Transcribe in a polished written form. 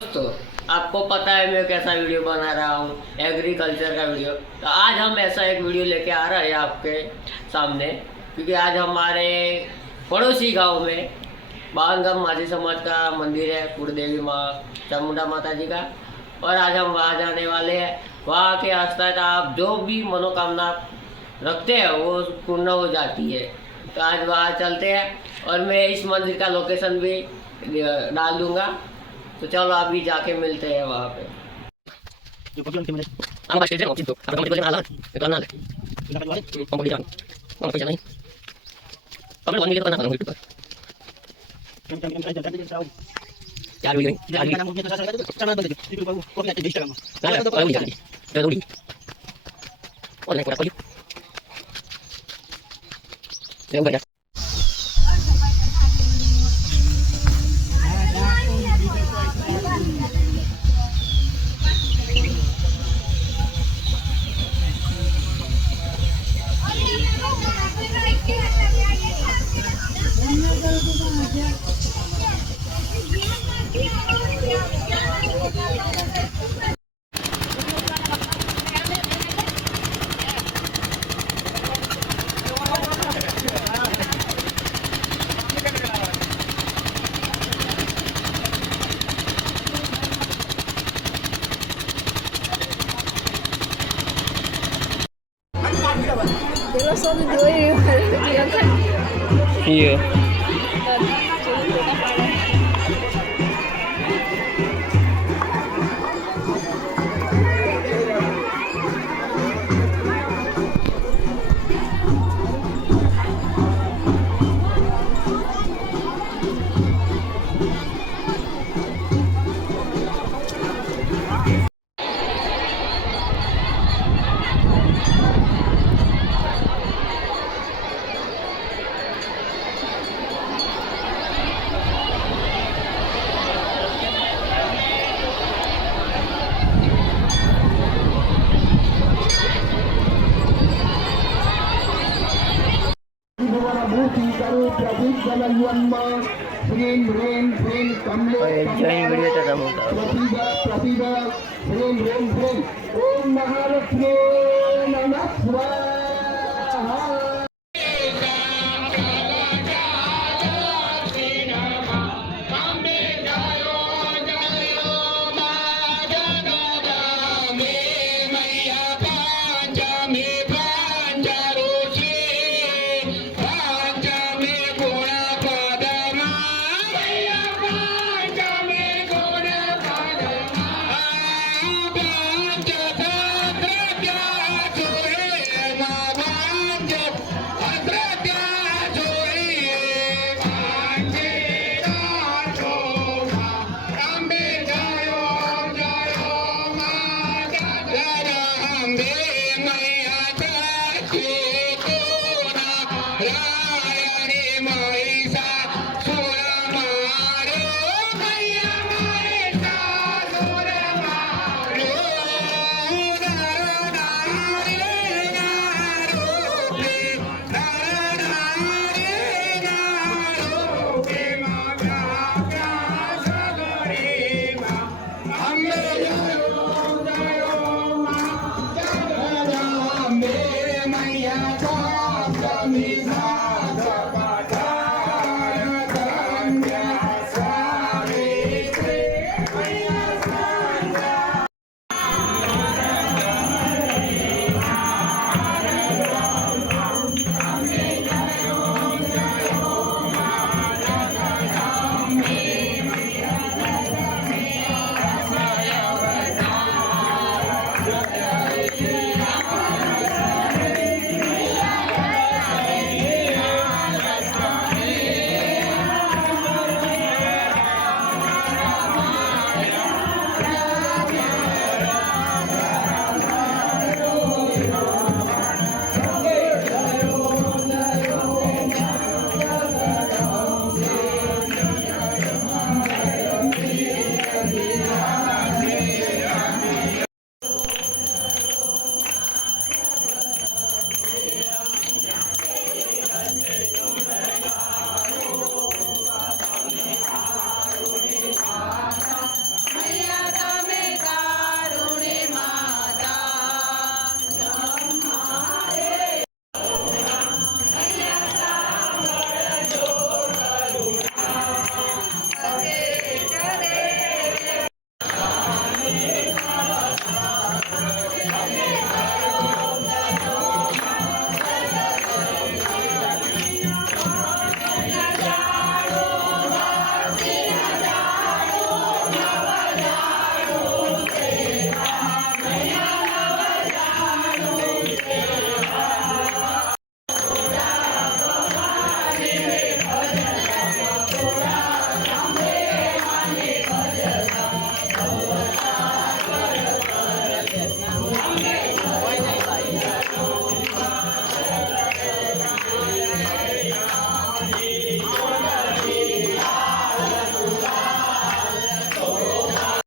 दोस्तों, आपको पता है मैं कैसा वीडियो बना रहा हूँ, एग्रीकल्चर का वीडियो। तो आज हम ऐसा एक वीडियो लेके आ रहे हैं आपके सामने, क्योंकि आज हमारे पड़ोसी गांव में बांगम माझी समाज का मंदिर है, कुलदेवी माँ चामुंडा माता जी का। और आज हम वहाँ जाने वाले हैं। वहाँ के आस्था आप जो भी मनोकामना रखते हैं वो पूर्ण हो जाती है। तो आज वहाँ चलते हैं और मैं इस मंदिर का लोकेशन भी डाल दूँगा। तो चलो अभी जाके मिलते हैं वहाँ पे। Dia só de dois, Iya. Jain वीडियो तो तब होगा। ओम महालक्ष्मी